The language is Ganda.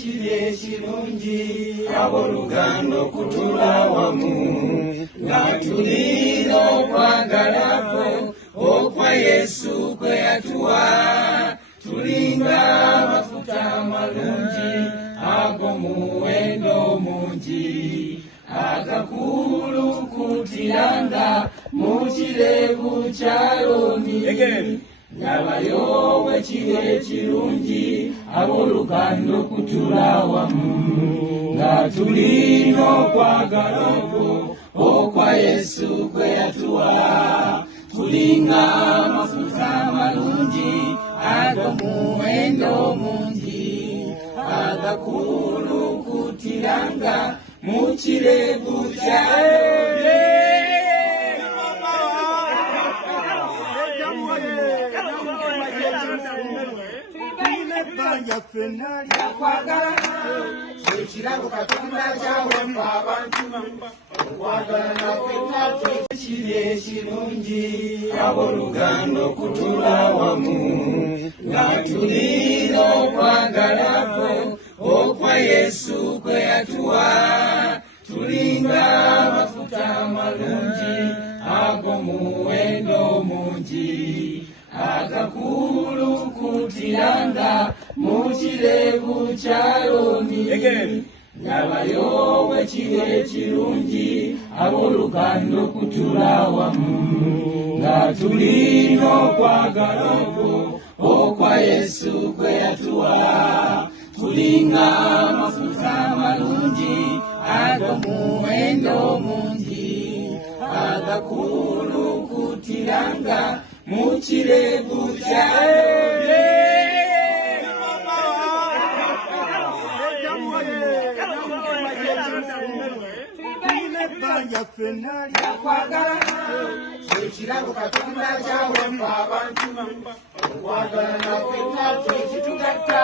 kiri ekirungi abooluganda okutula wamu nga tulina okwagalako okwa Yesu kwe yatuwa tulinga amafuta amalungi ag'omuwendo mungi agakulukutiranga mu kirevu kya Alooni labayo bwe kiri ekirungi abooluganda okutula wamu nga tulina okwagalako okwa Yesu kwe yatuwa tulinga amafuta amalungi ag'omuwendo mungi agakulukutiranga mu kirevu kya ekirabo Katonda kyawemba abantu okwagalana kwonna kiri ekirungi abooluganda okutula wamu nga tulina okwagalako okwa Yesu kwe yatuwa tulinga amafuta amalungi ag'omuwendo mungi agakulukutiranga mu kirevu kya Alooni labayo bwe kiri ekirungi abooluganda okutula wamu nga tulina okwagalako okwa Yesu kwe yatuwa tulinga amafuta amalungi ag'omuwendo mungi agakulukutiranga mu kirevu kya ekirabo Katonda kyawemba abantu okwagalana kwonna kye kitugatta